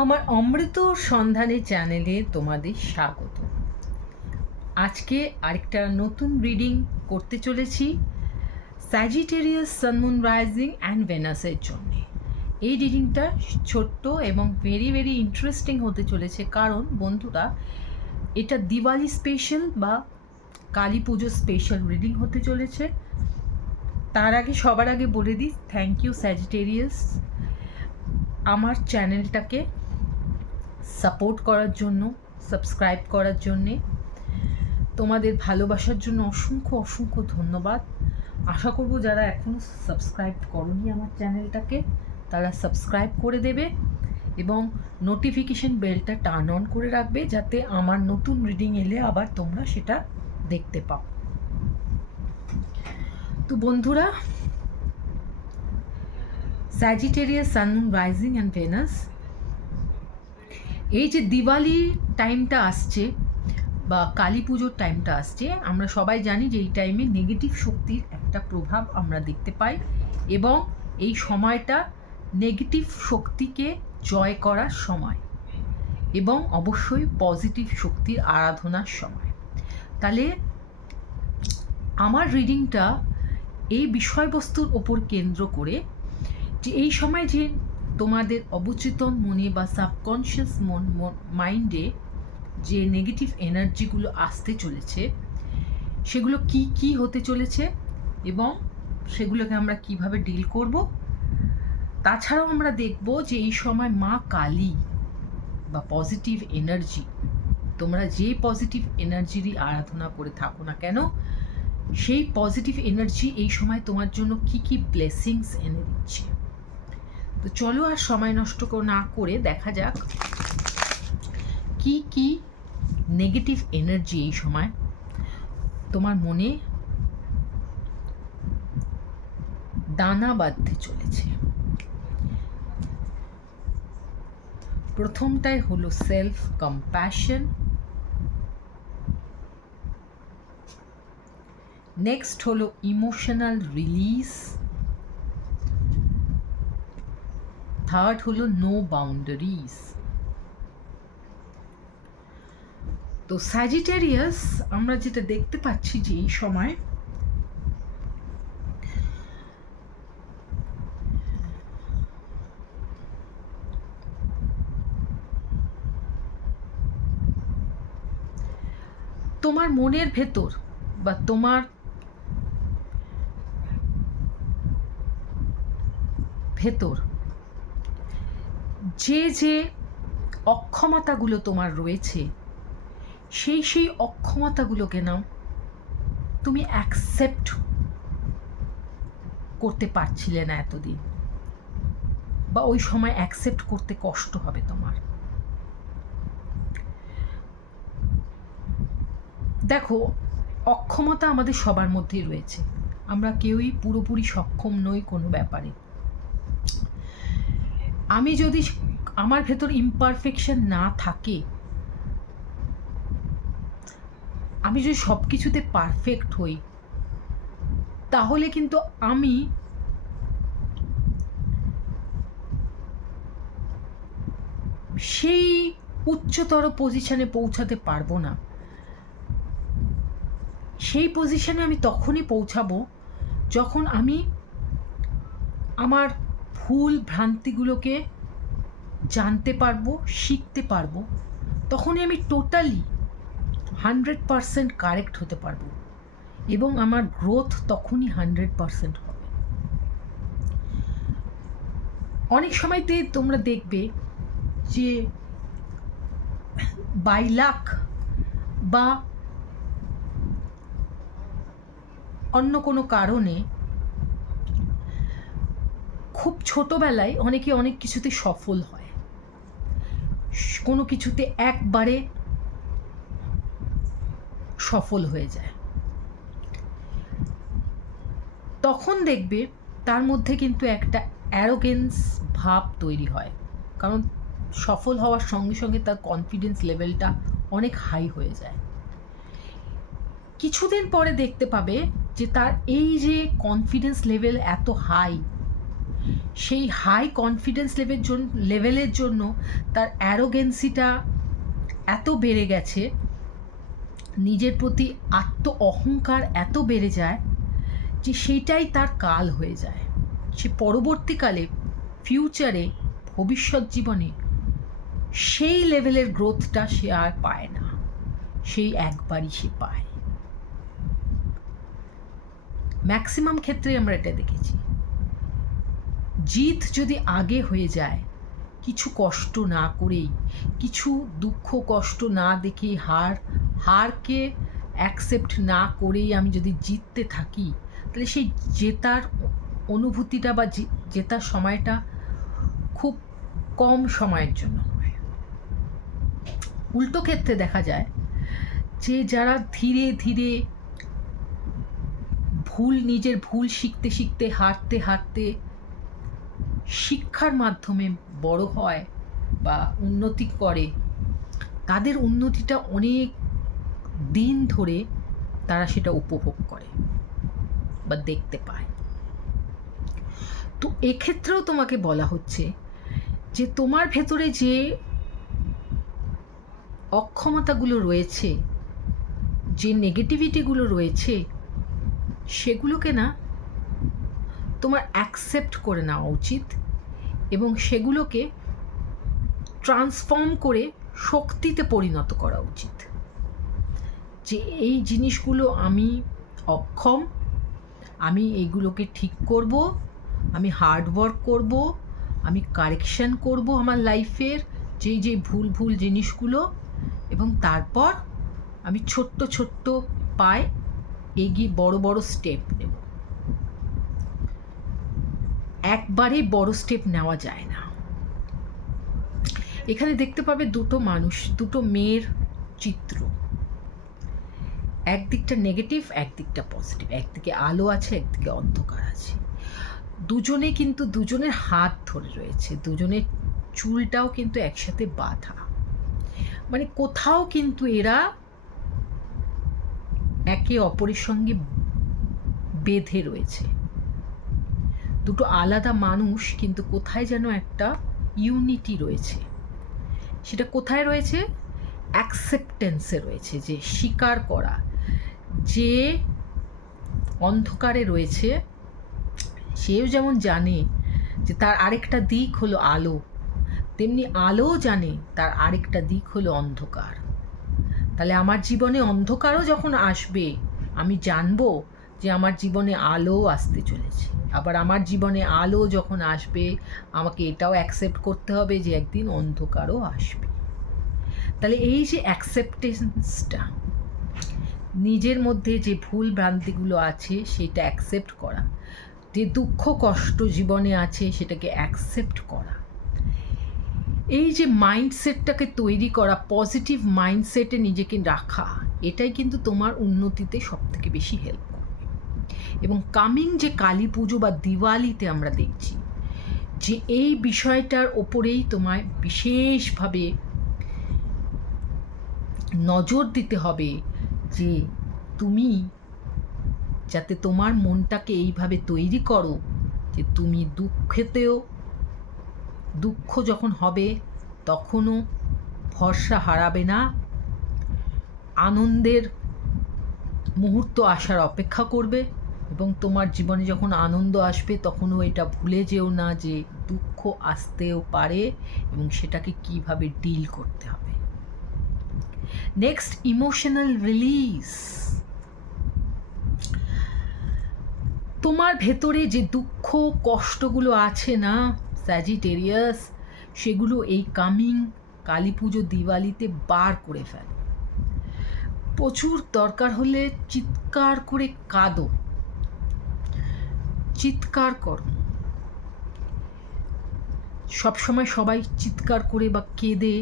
আমার অমৃত সন্ধানে চ্যানেলে তোমাদের স্বাগত। আজকে আরেকটা নতুন রিডিং করতে চলেছি স্যাজিটেরিয়াস সানমুন রাইজিং অ্যান্ড ভেনাসের জন্যে। এই রিডিংটা ছোট্ট এবং ভেরি ভেরি ইন্টারেস্টিং হতে চলেছে, কারণ বন্ধুরা এটা দিওয়ালি স্পেশাল বা কালী পুজো স্পেশাল রিডিং হতে চলেছে। তার আগে সবার আগে বলে দিই, থ্যাংক ইউ স্যাজিটেরিয়াস আমার চ্যানেলটাকে সাপোর্ট করার জন্য, সাবস্ক্রাইব করার জন্যে। তোমাদের ভালোবাসার জন্য অসংখ্য অসংখ্য ধন্যবাদ। আশা করব যারা এখনও সাবস্ক্রাইব করোনি আমার চ্যানেলটাকে তারা সাবস্ক্রাইব করে দেবে এবং নোটিফিকেশন বেলটা টার্ন অন করে রাখবে, যাতে আমার নতুন রিডিং এলে আবার তোমরা সেটা দেখতে পাও। তো বন্ধুরা, Sagittarius sun moon rising and Venus, এই যে দিওয়ালি টাইমটা আসছে বা কালী পুজোর টাইমটা আসছে, আমরা সবাই জানি যে এই টাইমে নেগেটিভ শক্তির একটা প্রভাব আমরা দেখতে পাই এবং এই সময়টা নেগেটিভ শক্তিকে জয় করার সময় এবং অবশ্যই পজিটিভ শক্তির আরাধনার সময়। তাহলে আমার রিডিংটা এই বিষয়বস্তুর ওপর কেন্দ্র করে যে এই সময় যে তোমাদের অবচেতন মনে বা সাবকনশিয়াস মাইন্ডে যে নেগেটিভ এনার্জিগুলো আসতে চলেছে সেগুলো কি কি হতে চলেছে এবং সেগুলোকে আমরা কিভাবে ডিল করব। তাছাড়াও আমরা দেখব যে এই সময় মা কালী বা পজিটিভ এনার্জি, তোমরা যে পজিটিভ এনার্জিরই আরাধনা করে থাকো না কেন, সেই পজিটিভ এনার্জি এই সময় তোমার জন্য কি কি ব্লেসিংস এনে দিচ্ছে। তো চলো আর সময় নষ্ট না করে দেখা যাক কি কি নেগেটিভ এনার্জি এই সময় তোমার মনে দানা বাঁধতে চলেছে। প্রথমটাই হলো সেলফ কম্প্যাশন, নেক্সট হলো ইমোশনাল রিলিজ, থার্ড হলো নো বাউন্ডারিজ। তো স্যাজিটেরিয়াস আমরা যেটা দেখতে পাচ্ছি যে এই সময় তোমার মনের ভেতর বা তোমার ভেতর যে যে অক্ষমতাগুলো তোমার রয়েছে সেই অক্ষমতাগুলোকে নাও তুমি অ্যাকসেপ্ট করতে পারছিলে না এতদিন, বা ওই সময় অ্যাকসেপ্ট করতে কষ্ট হবে তোমার। দেখো, অক্ষমতা আমাদের সবার মধ্যেই রয়েছে, আমরা কেউই পুরোপুরি সক্ষম নই কোনো ব্যাপারে। আমি যদি আমার ভেতর ইমপারফেকশন না থাকে, আমি যদি সব কিছুতে পারফেক্ট হই, তাহলে কিন্তু আমি সেই উচ্চতর পজিশনে পৌঁছাতে পারবো না। সেই পজিশনে আমি তখনই পৌঁছাবো যখন আমি আমার ভুল ভ্রান্তিগুলোকে জানতে পারবো, শিখতে পারবো, তখনই আমি টোটালি 100% কারেক্ট হতে পারবো এবং আমার গ্রোথ তখনই 100% হবে। অনেক সময়তে তোমরা দেখবে যে বাই লাক বা অন্য কোনো কারণে খুব ছোটোবেলায় অনেকে অনেক কিছুতে সফল হয়, কোনো কিছুতে একবারে সফল হয়ে যায়, তখন দেখবে তার মধ্যে কিন্তু একটা অ্যারোগেন্স ভাব তৈরি হয়, কারণ সফল হওয়ার সঙ্গে সঙ্গে তার কনফিডেন্স লেভেলটা অনেক হাই হয়ে যায়। কিছুদিন পরে দেখতে পাবে যে তার এই যে কনফিডেন্স লেভেল এত হাই, সেই হাই কনফিডেন্স লেভেলের জন্য তার অ্যারোগেন্সিটা এত বেড়ে গেছে, নিজের প্রতি আত্ম অহংকার এত বেড়ে যায় যে সেইটাই তার কাল হয়ে যায়। সে পরবর্তীকালে ফিউচারে ভবিষ্যৎ জীবনে সেই লেভেলের গ্রোথটা সে আর পায় না, সেই একবারই সে পায়। ম্যাক্সিমাম ক্ষেত্রে আমরা এটা দেখেছি। জিত যদি আগে হয়ে যায়, কিছু কষ্ট না করেই, কিছু দুঃখ কষ্ট না দেখে, হারকে অ্যাকসেপ্ট না করেই আমি যদি জিততে থাকি, তাহলে সেই জেতার অনুভূতিটা বা জেতার সময়টা খুব কম সময়ের জন্য হয়। উল্টো ক্ষেত্রে দেখা যায় যে যারা ধীরে ধীরে নিজের ভুল শিখতে শিখতে, হারতে হারতে শিক্ষার মাধ্যমে বড় হয় বা উন্নতি করে, তাদের উন্নতিটা অনেক দিন ধরে তারা সেটা উপভোগ করে বা দেখতে পায়। তো এক্ষেত্রেও তোমাকে বলা হচ্ছে যে তোমার ভেতরে যে অক্ষমতাগুলো রয়েছে, যে নেগেটিভিটিগুলো রয়েছে, সেগুলোকে না তোমার অ্যাকসেপ্ট করে নেওয়া উচিত এবং সেগুলোকে ট্রান্সফর্ম করে শক্তিতে পরিণত করা উচিত। যে এই জিনিসগুলো আমি অক্ষম, আমি এইগুলোকে ঠিক করব, আমি হার্ডওয়ার্ক করব, আমি কারেকশন করব আমার লাইফের যেই ভুল জিনিসগুলো, এবং তারপর আমি ছোট্ট ছোট্ট পায়ে এগিয়ে বড় স্টেপ নেব। একবারে বড় স্টেপ নেওয়া যায় না। এখানে দেখতে পাবে দুটো মেয়ের চিত্র, একদিকটা নেগেটিভ, একদিকটা পজিটিভ, একদিকে আলো আছে, একদিকে অন্ধকার আছে। দুজনে কিন্তু দুজনের হাত ধরে রয়েছে, দুজনের চুলটাও কিন্তু একসাথে বাঁধা, মানে কোথাও কিন্তু এরা একে অপরের সঙ্গে বেঁধে রয়েছে। দুটো আলাদা মানুষ, কিন্তু কোথায় যেন একটা ইউনিটি রয়েছে। সেটা কোথায় রয়েছে? অ্যাকসেপ্টেন্সে রয়েছে, যে স্বীকার করা। যে অন্ধকারে রয়েছে সেও যেমন জানে যে তার আরেকটা দিক হলো আলো, তেমনি আলোও জানে তার আরেকটা দিক হলো অন্ধকার। তাহলে আমার জীবনে অন্ধকারও যখন আসবে, আমি জানবো যে আমার জীবনে আলোও আসতে চলেছে। আবার আমার জীবনে আলো যখন আসবে, আমাকে এটাও অ্যাকসেপ্ট করতে হবে যে একদিন অন্ধকারও আসবে। তাহলে এই যে অ্যাকসেপ্টেন্সটা, নিজের মধ্যে যে ভুল ভ্রান্তিগুলো আছে সেটা অ্যাকসেপ্ট করা, যে দুঃখ কষ্ট জীবনে আছে সেটাকে অ্যাকসেপ্ট করা, এই যে মাইন্ডসেটটাকে তৈরি করা, পজিটিভ মাইন্ডসেটে নিজেকে রাখা, এটাই কিন্তু তোমার উন্নতিতে সবথেকে বেশি হেল্প করবে। এবং কামিং যে কালী পুজো বা দিওয়ালিতে আমরা দেখছি যে এই বিষয়টার ওপরেই তোমায় বিশেষভাবে নজর দিতে হবে, যে তুমি যাতে তোমার মনটাকে এইভাবে তৈরি করো যে তুমি দুঃখ যখন হবে তখনও ভরসা হারাবে না, আনন্দের মুহূর্ত আসার অপেক্ষা করবে, এবং তোমার জীবনে যখন আনন্দ আসবে তখনও এটা ভুলে যেও না যে দুঃখ আসতেও পারে এবং সেটাকে কিভাবে ডিল করতে হবে। Next, emotional release. তোমার ভেতরে যে দুঃখ কষ্টগুলো আছে না স্যাজিটেরিয়াস, সেগুলো এই কামিং কালী পুজো দিওয়ালিতে বার করে ফেল। প্রচুর দরকার হলে চিৎকার করে কাঁদো, চিৎকার করো। সবসময় সবাই চিৎকার করে বা কেঁদে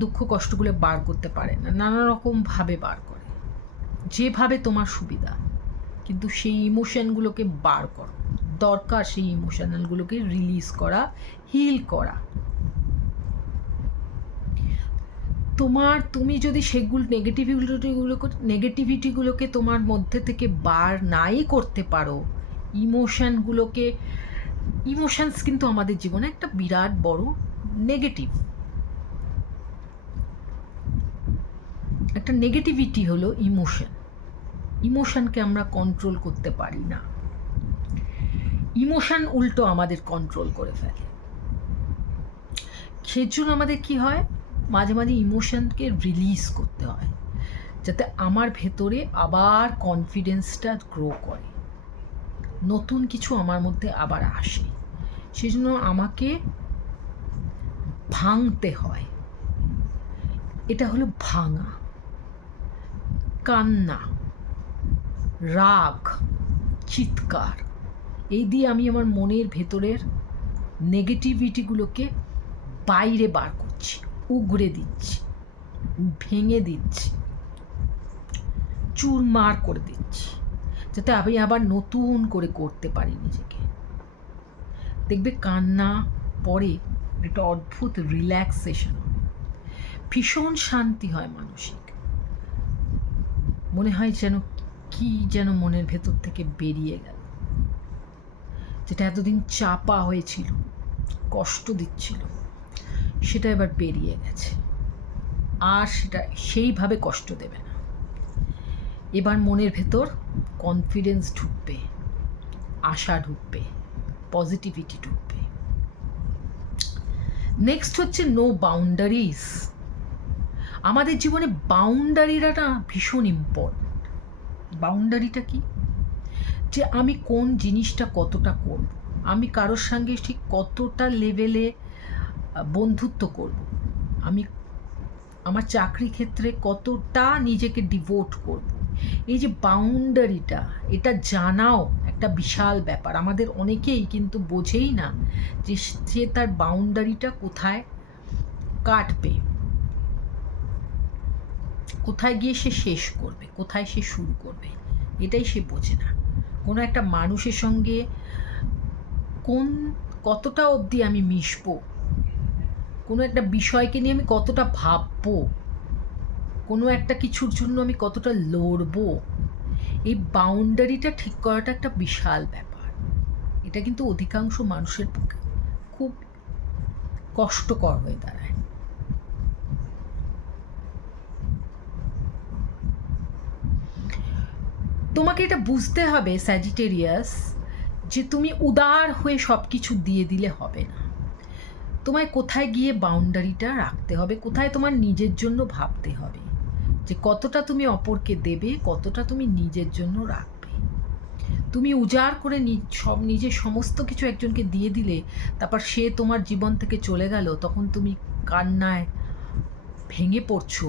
দুঃখ কষ্টগুলো বার করতে পারে না, নানা রকমভাবে বার করে, যেভাবে তোমার সুবিধা। কিন্তু সেই ইমোশনগুলোকে বার করো, দরকার সেই ইমোশনালগুলোকে রিলিজ করা, হিল করা। তুমি যদি সেগুলো নেগেটিভিটিগুলোকে তোমার মধ্যে থেকে বার নাই করতে পারো, ইমোশনগুলোকে ইমোশনস কিন্তু আমাদের জীবনে একটা বিরাট বড় নেগেটিভ, একটা নেগেটিভিটি হলো ইমোশন। ইমোশনকে আমরা কন্ট্রোল করতে পারি না, ইমোশন উল্টো আমাদের কন্ট্রোল করে ফেলে। সেজন্য আমাদের কি হয়, মাঝে মাঝে ইমোশনকে রিলিজ করতে হয়, যাতে আমার ভেতরে আবার কনফিডেন্সটা গ্রো করে, নতুন কিছু আমার মধ্যে আবার আসে। সেজন্য আমাকে ভাঙতে হয়। এটা হলো ভাঙা। কান্না, রাগ, চিৎকার, এই দিয়ে আমি আমার মনের ভেতরের নেগেটিভিটিগুলোকে বাইরে বার করছি, উগড়ে দিচ্ছি, ভেঙে দিচ্ছি, চুরমার করে দিচ্ছি, যাতে আমি আবার নতুন করে করতে পারি নিজেকে। দেখবে কান্না পরে একটা অদ্ভুত রিল্যাক্সেশন হয়, ভীষণ শান্তি হয় মানসিক। মনে হয় যেন কি যেন মনের ভেতর থেকে বেরিয়ে গেল, যেটা এতদিন চাপা হয়েছিল, কষ্ট দিচ্ছিল, সেটা এবার বেরিয়ে গেছে, আর সেটা সেইভাবে কষ্ট দেবে না। এবার মনের ভেতর কনফিডেন্স ঢুকবে, আশা ঢুকবে, পজিটিভিটি ঢুকবে। নেক্সট হচ্ছে নো বাউন্ডারিজ। আমাদের জীবনে বাউন্ডারিটা না ভীষণ ইম্পর্ট্যান্ট। বাউন্ডারিটা কি, যে আমি কোন জিনিসটা কতটা করব, আমি কারোর সঙ্গে ঠিক কতটা লেভেলে বন্ধুত্ব করব, আমি আমার চাকরি ক্ষেত্রে কতটা নিজেকে ডিভোট করব। এই যে বাউন্ডারিটা, এটা জানাও একটা বিশাল ব্যাপার। আমাদের অনেকেই কিন্তু বোঝেই না যে সে তার বাউন্ডারিটা কোথায় কাটবে, কোথায় গিয়ে সে শেষ করবে, কোথায় সে শুরু করবে, এটাই সে বোঝে না। কোনো একটা মানুষের সঙ্গে কতটা অবধি আমি মিশবো, কোনো একটা বিষয়কে নিয়ে আমি কতটা ভাববো, কোনো একটা কিছুর জন্য আমি কতটা লড়বো, এই বাউন্ডারিটা ঠিক করাটা একটা বিশাল ব্যাপার। এটা কিন্তু অধিকাংশ মানুষের পক্ষে খুব কষ্টকর হয়ে দাঁড়ায়। তোমাকে এটা বুঝতে হবে স্যাজিটেরিয়াস, যে তুমি উদার হয়ে সব কিছু দিয়ে দিলে হবে না। তোমায় কোথায় গিয়ে বাউন্ডারিটা রাখতে হবে, কোথায় তোমার নিজের জন্য ভাবতে হবে, যে কতটা তুমি অপরকে দেবে, কতটা তুমি নিজের জন্য রাখবে। তুমি উজাড় করে নিজের সমস্ত কিছু একজনকে দিয়ে দিলে, তারপর সে তোমার জীবন থেকে চলে গেল, তখন তুমি কান্নায় ভেঙে পড়ছো,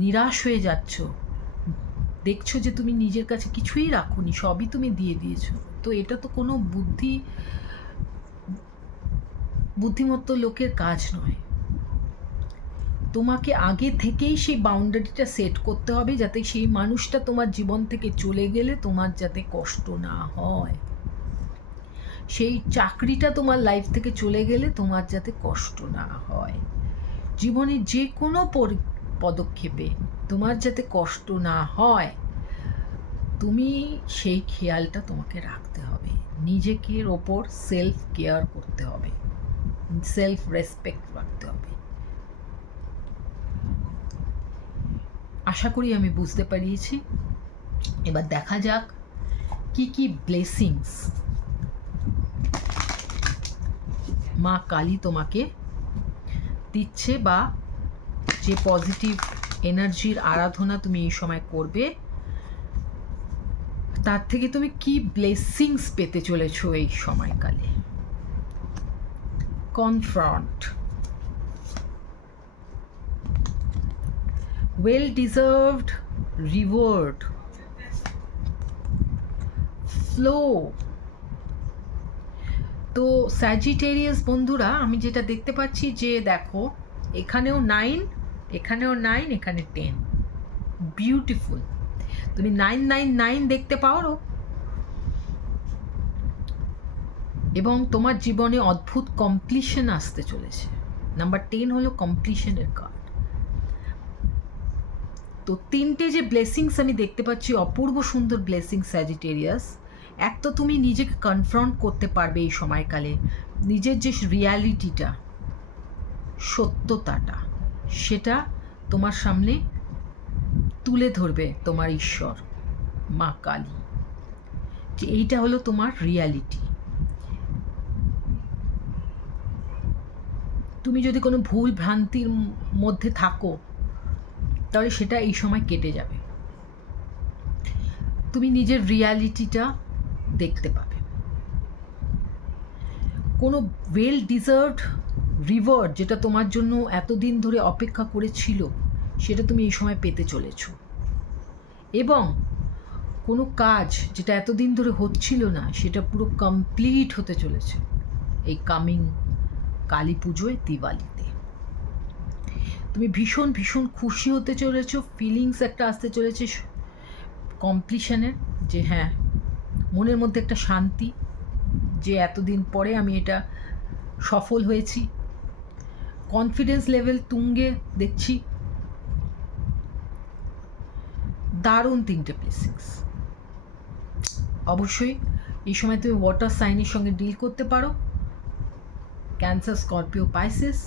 নিরাশ হয়ে যাচ্ছ, দেখছো যে তুমি নিজের কাছে কিছুই রাখোনি, সবই তুমি দিয়ে দিয়েছো। তো এটা তো কোনো বুদ্ধিমত্ত লোকের কাজ নয়। তোমাকে আগে থেকেই সেই বাউন্ডারিটা সেট করতে হবে, যাতে সেই মানুষটা তোমার জীবন থেকে চলে গেলে তোমার যাতে কষ্ট না হয়, সেই চাকরিটা তোমার লাইফ থেকে চলে গেলে তোমার যাতে কষ্ট না হয়, জীবনের যে কোনো পদক্ষেপে তোমার যাতে কষ্ট না হয়, তুমি সেই খেয়ালটা তোমাকে রাখতে হবে। নিজের ওপর সেলফ কেয়ার করতে হবে, সেলফ রেসপেক্ট রাখতে হবে। আশা করি আমি বুঝতে পারিয়েছি। এবার দেখা যাক কি কি ব্লেসিংস মা কালী তোমাকে দিচ্ছে, বা যে পজিটিভ এনার্জির আরাধনা তুমি এই সময় করবে, তার থেকে তুমি কি ব্লেসিংস পেতে চলেছো এই সময়কালে। Confront, well deserved reward, flow. তো স্যাজিটেরিয়াস বন্ধুরা, আমি যেটা দেখতে পাচ্ছি, যে দেখো এখানেও 9, এখানেও 9, এখানে 10, বিউটিফুল। তুমি 999 দেখতে পাও, এবং তোমার জীবনে অদ্ভুত কমপ্লিশন আসতে চলেছে। নাম্বার 10 হলো কমপ্লিশনের কার্ড। তো তিনটে যে ব্লেসিংস আমি দেখতে পাচ্ছি, অপূর্ব সুন্দর ব্লেসিং স্যাজিটেরিয়াস, এক তো তুমি নিজেকে কনফ্রন্ট করতে পারবে এই সময়কালে, নিজের যে রিয়ালিটিটা, সত্যতাটা, সেটা তোমার সামনে তুলে ধরবে তোমার ঈশ্বর মা কালী, যে এইটা হলো তোমার রিয়ালিটি। তুমি যদি কোনো ভুল ভ্রান্তির মধ্যে থাকো তাহলে সেটা এই সময় কেটে যাবে, তুমি নিজের রিয়ালিটিটা দেখতে পাবে। কোনো ওয়েল ডিজার্ভড রিওয়ার্ড যেটা তোমার জন্য এতদিন ধরে অপেক্ষা করেছিল সেটা তুমি এই সময় পেতে চলেছ, এবং কোনো কাজ যেটা এতদিন ধরে হচ্ছিল না সেটা পুরো কমপ্লিট হতে চলেছে এই কামিং কালী পুজোয়, দিওয়ালিতে। তুমি ভীষণ ভীষণ খুশি হতে চলেছ, ফিলিংস একটা আসতে চলেছে কমপ্লিশনের, যে হ্যাঁ, মনের মধ্যে একটা শান্তি, যে এতদিন পরে আমি এটা সফল হয়েছি। কনফিডেন্স লেভেল তুঙ্গে দেখছি। দারুণ 3টে ব্লেসিংস। অবশ্যই এই সময় তুমি ওয়াটার সাইনের সঙ্গে ডিল করতে পারো, cancer, Scorpio, Pisces.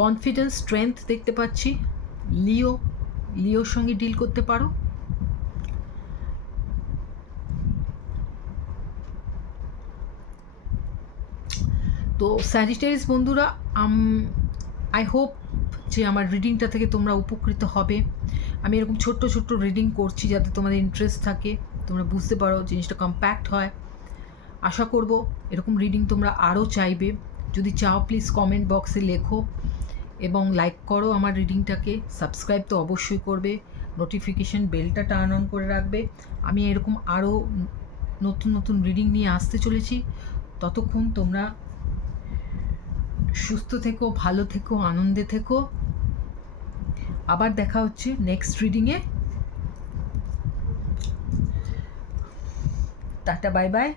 Confidence, strength দেখতে পাচ্ছি। লিওর সঙ্গে ডিল করতে পারো। তো স্যাজিটেরিয়াস বন্ধুরা, আই হোপ যে আমার রিডিংটা থেকে তোমরা উপকৃত হবে। আমি এরকম ছোট্ট ছোট্ট রিডিং করছি যাতে তোমাদের ইন্টারেস্ট থাকে, তোমরা বুঝতে পারো, জিনিসটা কম্প্যাক্ট হয়। আশা করব এরকম রিডিং তোমরা আরও চাইবে। যদি চাও প্লিজ কমেন্ট বক্সে লেখো এবং লাইক করো আমার রিডিংটাকে। সাবস্ক্রাইব তো অবশ্যই করবে, নোটিফিকেশান বেলটা টার্ন অন করে রাখবে। আমি এরকম আরও নতুন নতুন রিডিং নিয়ে আসতে চলেছি। ততক্ষণ তোমরা সুস্থ থেকো, ভালো থেকো, আনন্দে থেকো। আবার দেখা হচ্ছে নেক্সট রিডিংয়ে। Tata, bye by.